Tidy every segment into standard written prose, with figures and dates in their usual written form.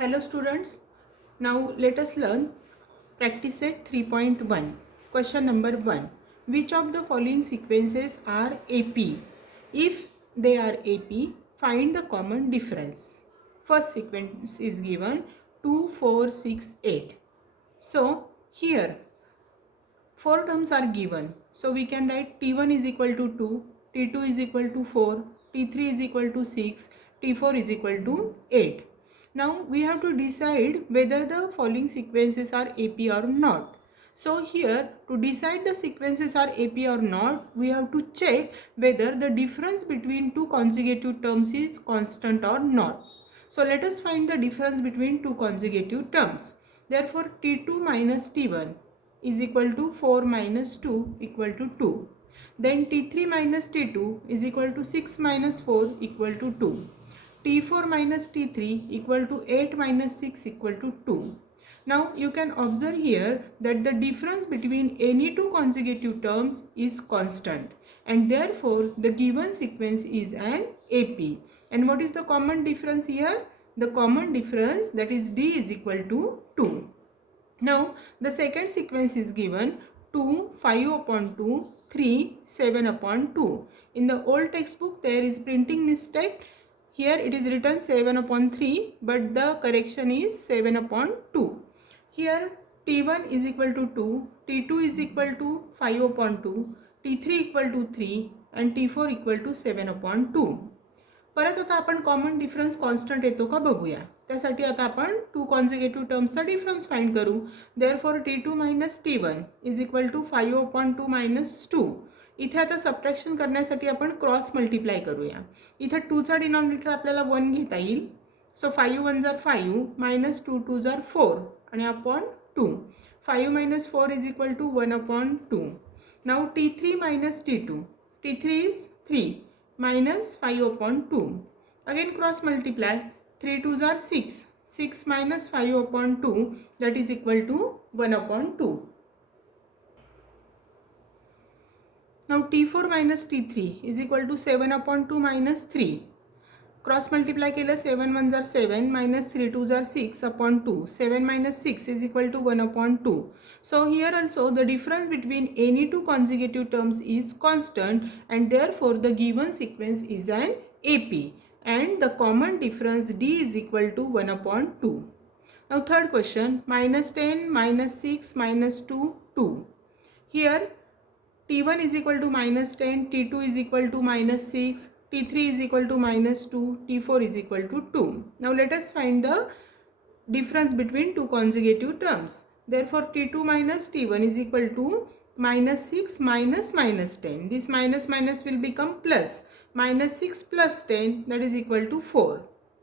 Hello students, now let us learn practice set 3.1. Question number 1. Which of the following sequences are AP? If they are AP, find the common difference. First sequence is given 2, 4, 6, 8. So here 4 terms are given. So we can write T1 is equal to 2, T2 is equal to 4, T3 is equal to 6, T4 is equal to 8. Now we have to decide whether the following sequences are AP or not. So here to decide the sequences are AP or not, we have to check whether the difference between two consecutive terms is constant or not. So let us find the difference between two consecutive terms. Therefore T2 minus T1 is equal to 4 minus 2 equal to 2. Then T3 minus T2 is equal to 6 minus 4 equal to 2. T4 minus T3 equal to 8 minus 6 equal to 2. Now you can observe here that the difference between any two consecutive terms is constant and therefore the given sequence is an AP. And what is the common difference here? The common difference, that is D, is equal to 2. Now the second sequence is given 2, 5 upon 2, 3, 7 upon 2. In the old textbook there is printing mistake. Here it is written 7 upon 3 but the correction is 7 upon 2. Here T1 is equal to 2, T2 is equal to 5 upon 2, T3 equal to 3 and T4 equal to 7 upon 2. परत आता आपण common difference constant येतो का बघूया. त्यासाठी आता आपण two consecutive टर्म्सचा डिफरन्स फाइंड करू. Therefore T2 minus T1 is equal to 5 upon 2 minus 2. इथे आता सबट्रॅक्शन करण्यासाठी आपण क्रॉस मल्टिप्लाय करूया. इथे 2चा डिनॉमिनेटर आपल्याला 1 घेता येईल. सो 5 1 जार 5 मायनस 2 2 जार 4 आणि upon 2. 5 minus 4 is equal to 1 upon 2. Now T3 minus T2. T3 is 3 minus 5 upon 2. Again cross multiply. 3 2s are 6. 6 minus 5 upon 2, that is equal to 1 upon 2. Now T4 minus T3 is equal to 7 upon 2 minus 3. Cross multiply केलं 7 1s are 7 minus 3 2s are 6 upon 2. 7 minus 6 is equal to 1 upon 2. So here also the difference between any two consecutive terms is constant and therefore the given sequence is an AP and the common difference D is equal to 1 upon 2. Now third question, minus 10 minus 6 minus 2 2. Here T1 is equal to minus 10, T2 is equal to minus 6, T3 is equal to minus 2, T4 is equal to 2. Now let us find the difference between two consecutive terms. Therefore T2 minus T1 is equal to minus 6 minus minus 10. This minus minus will become plus. Minus 6 plus 10, that is equal to 4.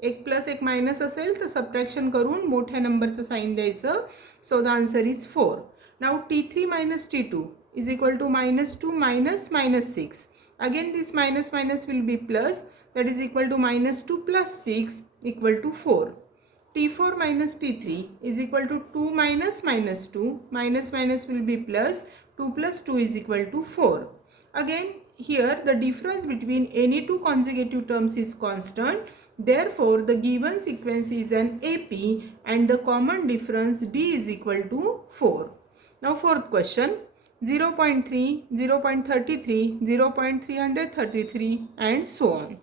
एक plus एक minus असेल तर subtraction करून मोठ्या नंबरचं sign द्यायचं. So the answer is 4. Now T3 minus T2 is equal to minus 2 minus minus 6. Again this minus minus will be plus, that is equal to minus 2 plus 6 equal to 4. T4 minus T3 is equal to 2 minus minus 2. Minus minus will be plus. 2 plus 2 is equal to 4. Again here the difference between any two consecutive terms is constant. Therefore the given sequence is an AP and the common difference D is equal to 4. Now fourth question. 0.3, 0.33, 0.333 and so on.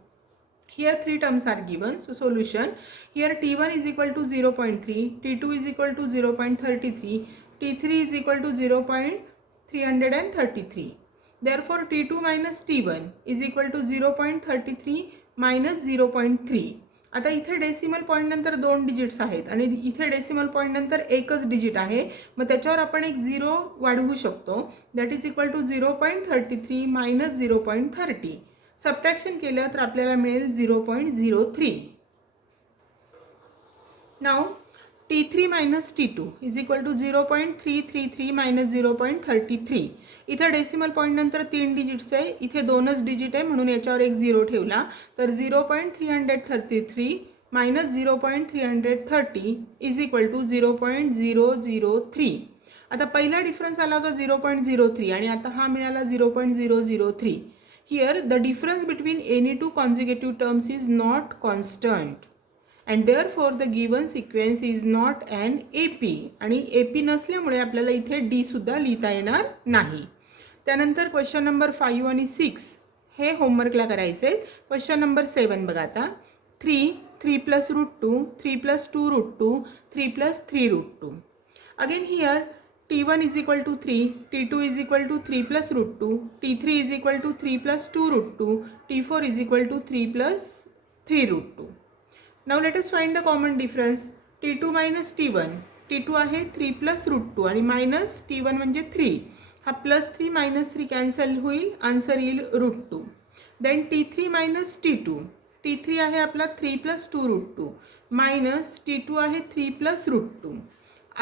Here three terms are given. So solution. Here T1 is equal to 0.3, T2 is equal to 0.33, T3 is equal to 0.333. Therefore T2 minus T1 is equal to 0.33 minus 0.3. आता इथे decimal point नंतर 2 digits आहेत आणि इथे decimal point नंतर एकच digit आहे. मग त्याच्यावर आपण एक 0 वाढवू शकतो. That is equal to 0.33 minus 0.30. Subtraction केलं तर आपल्याला मिळेल 0.03. Now T3 minus T2 is equal to 0.333 minus 0.33. इथे डेसिमल पॉईंट नंतर 3 डिजिट्स आहे. इथे 2च डिजिट आहे म्हणून याच्यावर एक 0 ठेवला तर 0.333 minus 0.330 is equal to 0.003. आता पहिला डिफरन्स आला होता 0.03 आणि आता हा मिळाला 0.003. Here the difference between any two consecutive terms is not constant and therefore the given sequence is not an AP आणि AP नसल्यामुळे आपल्याला इथे D सुद्धा लिहिता येणार नाही. त्यानंतर क्वेश्चन नंबर 5 आणि 6 हे होमवर्कला करायचे आहेत. क्वेश्चन नंबर 7 बघा आता. 3 plus root 2, 3 plus 2 root 2, 3 plus 3 root 2. Again here T1 is equal to 3, T2 is equal to 3 plus root 2, T3 is equal to 3 plus 2 root 2, T4 is equal to 3 plus 3 root 2. Now let us find the common difference. T2 minus T1. T2 आहे 3 plus root 2 आणि minus T1 म्हणजे 3. हा plus 3 minus 3 cancel होईल, answer येईल root 2. Then T3 minus T2. T3 आहे आपला 3 plus 2 root 2 minus T2 आहे 3 plus root 2.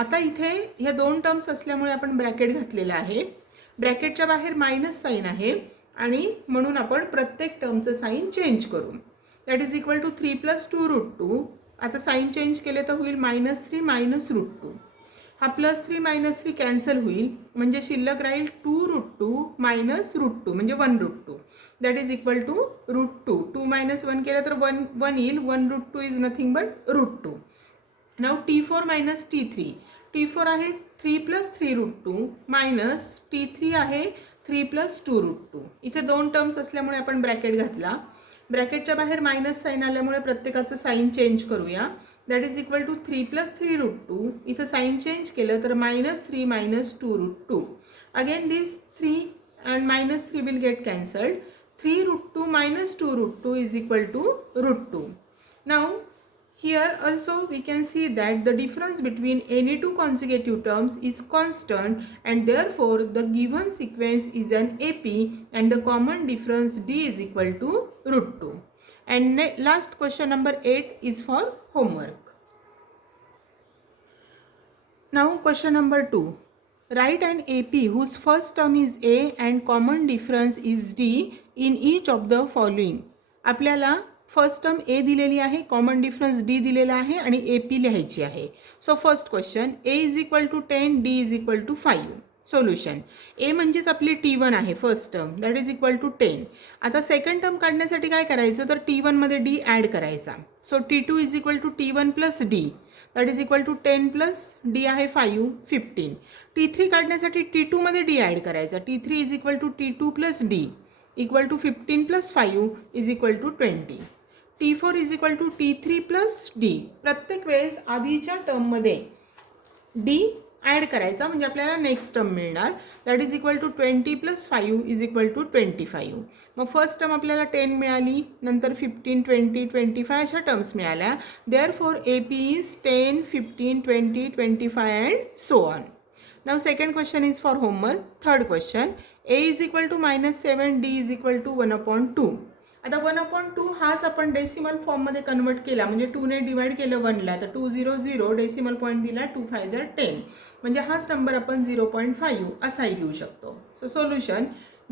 आता इथे ह्या दोन टर्म्स असल्यामुळे आपण ब्रॅकेट घातलेला आहे. ब्रॅकेटच्या बाहेर मायनस साईन आहे आणि म्हणून आपण प्रत्येक टर्मचं साईन चेंज करू. That is equal to 3 plus 2 root 2. आता साईन चेंज केले तर होईल -3 minus root 2. हा +3 minus 3 कॅन्सल होईल म्हणजे शिल्लक राहील 2 root 2 minus root 2 म्हणजे 1 root 2. That is equal to root 2. 2 minus 1 केलं तर 1 येईल. 1 root 2 is nothing but root 2. Now T4 minus T3. T4 आहे 3 plus 3 root 2 minus T3 आहे 3 plus 2 root 2. इथे दोन टर्म्स असल्यामुळे आपण ब्रॅकेट घातला. ब्रॅकेटच्या बाहेर मायनस साईन आल्यामुळे प्रत्येकाचं साईन चेंज करूया. That is equal to 3 plus 3 root 2. इथं साईन चेंज केलं तर -3 minus 2 root 2. Again this 3 and -3 will get cancelled. 3 root 2 minus 2 root 2 is equal to root 2. Now here also we can see that the difference between any two consecutive terms is constant and therefore the given sequence is an AP and the common difference D is equal to root 2. And last question number 8 is for homework. Now question number 2. Write an AP whose first term is A and common difference is D in each of the following. आपल्याला first term ए दिलेली आहे, common difference D दिलेला आहे आणि ए P लिहायची आहे. So first question A is equal to 10, d is equal to 5. Solution a म्हणजेच आपली T1 आहे first term, that is equal to 10. आता सेकंड टर्म काढण्यासाठी काय करायचं तर T1 मध्ये डी ॲड करायचा. So T2 is equal to T1 plus D that is equal to 10 plus D आहे 5, 15. T3 काढण्यासाठी T2 मध्ये डी ॲड करायचा. T3 is equal to T2 plus D equal to 15 plus 5 is equal to 20. T4 is equal to T3 plus D. प्रत्येक वेळेस आधीच्या टर्ममध्ये D add करायचा म्हणजे आपल्याला नेक्स्ट टर्म मिळणार. That is equal to 20 plus 5 is equal to 25. मग first term आपल्याला 10 मिळाली, नंतर 15, 20, 25 अशा टर्म्स मिळाल्या. Therefore A P is 10, 15, 20, 25 and so on. Now second question is for homework. Third question A is equal to -7, D is equal to 1/2. आता 1/2 हाच आपण decimal फॉर्ममध्ये कन्वर्ट केला म्हणजे 2ने डिवाइड केलं 1ला तर 200 डेसिमल पॉईंट दिला 2 5 10 म्हणजे हाच नंबर आपण 0.5 असाही घेऊ शकतो. So solution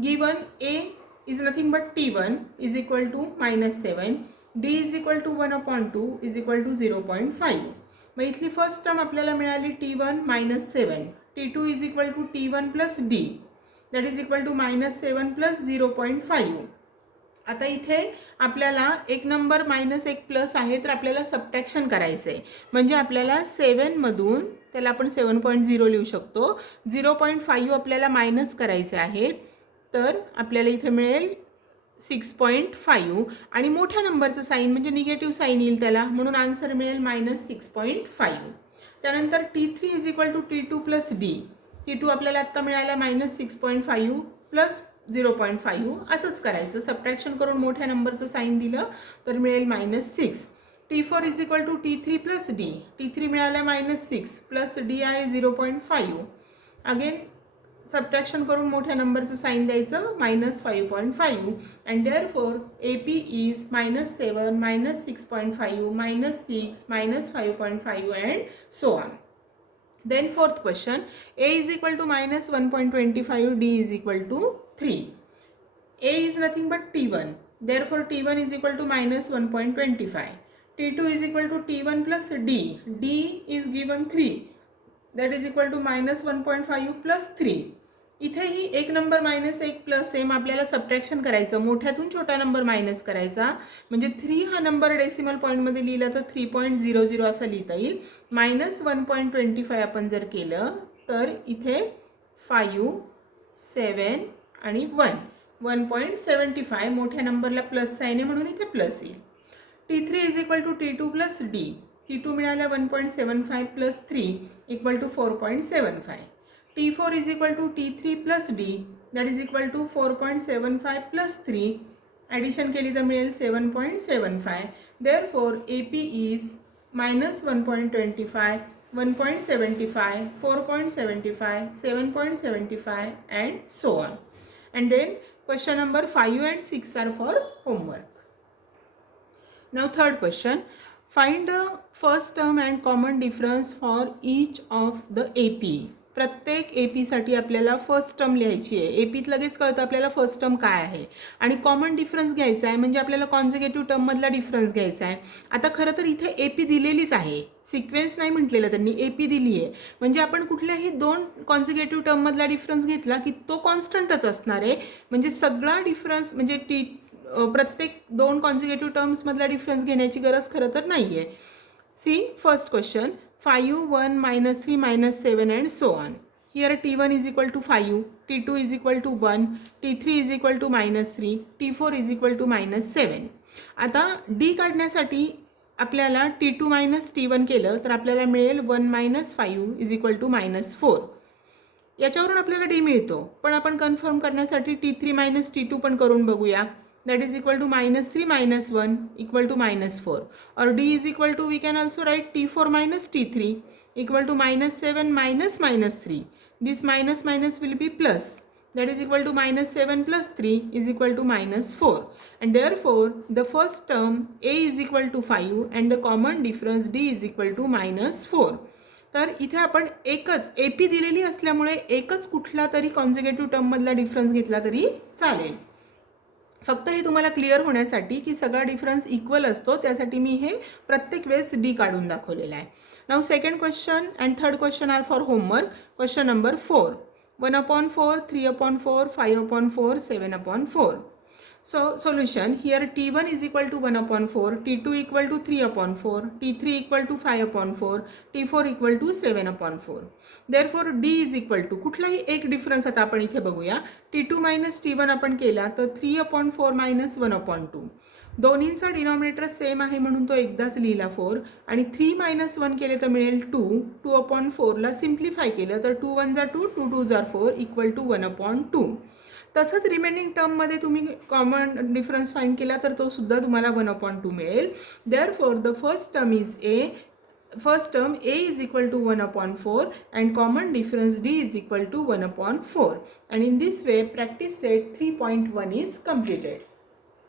given A is nothing but T1 is equal to -7, D is equal to 1/2 is equal to 0.5. मग इथली फर्स्ट टर्म आपल्याला मिळाली T1 -7. T2 is equal to T1 plus D that is equal to -7 plus 0.5. आता इथे आपल्याला एक number -1 plus आहे तर आपल्याला सबट्रॅक्शन करायचं आहे म्हणजे आपल्याला 7मधून त्याला आपण 7.0 लिहू शकतो. 0.5 आपल्याला मायनस करायचे आहे तर आपल्याला इथे मिळेल 6.5 आणि मोठ्या नंबरचं साईन म्हणजे निगेटिव्ह साईन येईल त्याला म्हणून आन्सर मिळेल -6.5. त्यानंतर T3 is equal to T2 plus D. T2 आपल्याला आत्ता मिळाला -6.5 प्लस 0.5 असंच करायचं. सबट्रॅक्शन करून मोठ्या नंबरचं साईन दिलं तर मिळेल -6. T4 is equal to T3 plus D. T3 मिळाला -6 प्लस डी आहे 0.5. अगेन सबट्रॅक्शन करून मोठ्या नंबरचं साईन द्यायचं -5.5 and therefore A P is -7, -6.5, -6, -5.5 and so on. Then fourth question, A is equal to -1.25, D is equal to 3. A is nothing but T1. Therefore, T1 is equal to -1.25. T2 is equal to T1 plus D. D is given 3. That is equal to -1.5 plus 3. इथेही एक number minus एक plus same आपल्याला subtraction करायचं, मोठ्यातून छोटा number minus करायचा. म्हणजे 3 हा number decimal पॉईंटमध्ये लिहिला तर 3.00 असं लिहिता येईल. मायनस 1.25 आपण जर केलं तर इथे 5, 7 आणि 1.75 मोठ्या नंबरला प्लस साईन आहे म्हणून इथे प्लस येईल. T3 is equal to T2 plus D. T2 मिळाला 1.75 plus 3 equal to 4.75. T4 is equal to T3 plus D, that is equal to 4.75 plus 3. Addition केली तर मिळेल 7.75. Therefore, AP is minus 1.25, 1.75, 4.75, 7.75 and so on. And then question number 5 and 6 are for homework. Now third question. Find the first term and common difference for each of the AP. प्रत्येक एपीसाठी आपल्याला first term लिहायची आहे. एपीत लगेच कळतं आपल्याला first term काय आहे आणि कॉमन डिफरन्स घ्यायचा आहे, म्हणजे आपल्याला कॉन्झिक्युटिव्ह टर्ममधला डिफरन्स घ्यायचा आहे. आता खरं तर इथे एपी दिलेलीच आहे, सिक्वेन्स नाही म्हटलेलं त्यांनी, एपी दिली आहे. म्हणजे आपण कुठल्याही दोन कॉन्झिक्युटिव्ह टर्ममधला डिफरन्स घेतला की तो कॉन्स्टंटच असणार आहे. म्हणजे सगळा डिफरन्स म्हणजे प्रत्येक दोन कॉन्झिक्युटिव्ह टर्म्समधला डिफरन्स घेण्याची गरज खरं तर नाही आहे. See first question. 5, 1, -3, -7 and so on. Here T1 is equal to 5, T2 is equal to 1, T3 is equal to -3, T4 is equal to -7. आता D काढण्यासाठी आपल्याला T2 - T1 केलं तर आपल्याला मिळेल 1 - 5 is equal to -4. याच्यावरून आपल्याला D मिळतो, पण आपण कन्फर्म करण्यासाठी T3 - T2 पण करून बघूया. That is equal to -3 - 1 equal to -4. Or D is equal to, we can also write T4 - T3 equal to -7 - -3. This minus will be plus. That is equal to -7 plus 3 is equal to -4. And therefore, the first term A is equal to 5 and the common difference D is equal to -4. तर इथे आपण एकच AP दिलेली असल्यामुळे एकच कुठला तरी consecutive टर्ममधला difference घेतला तरी चालेल. फक्त हे तुम्हाला क्लिअर होण्यासाठी की सगळा डिफरन्स इक्वल असतो त्यासाठी मी हे प्रत्येक वेळेस D काढून दाखवलेला आहे. Now second question and third question are for homework. Question number 4. 1/4, 3/4, 5/4, 7/4. So solution. Here T1 is equal to 1/4, T2 equal to 3/4, T3 equal to 5/4, T4 equal to 7/4. Therefore D is equal to, कुठलाही एक difference आता आपण इथे बघूया. T2 - T1 आपण केला तर 3/4 - 1/2. दोन्हींचा डिनॉमिनेटर सेम आहे म्हणून तो एकदाच लिहिला 4 आणि 3 - 1 केले तर मिळेल 2. 2/4ला सिम्प्लिफाय केलं तर 2 1 2, 2 2 4 इक्वल टू 1/2. तसंच रिमेनिंग टर्ममध्ये तुम्ही कॉमन डिफरन्स फाइंड केला तर तो सुद्धा तुम्हाला 1/2 मिळेल. Therefore the first term is A. First term A is equal to 1/4 and common difference D is equal to 1/4. And in this way practice set 3.1 is completed.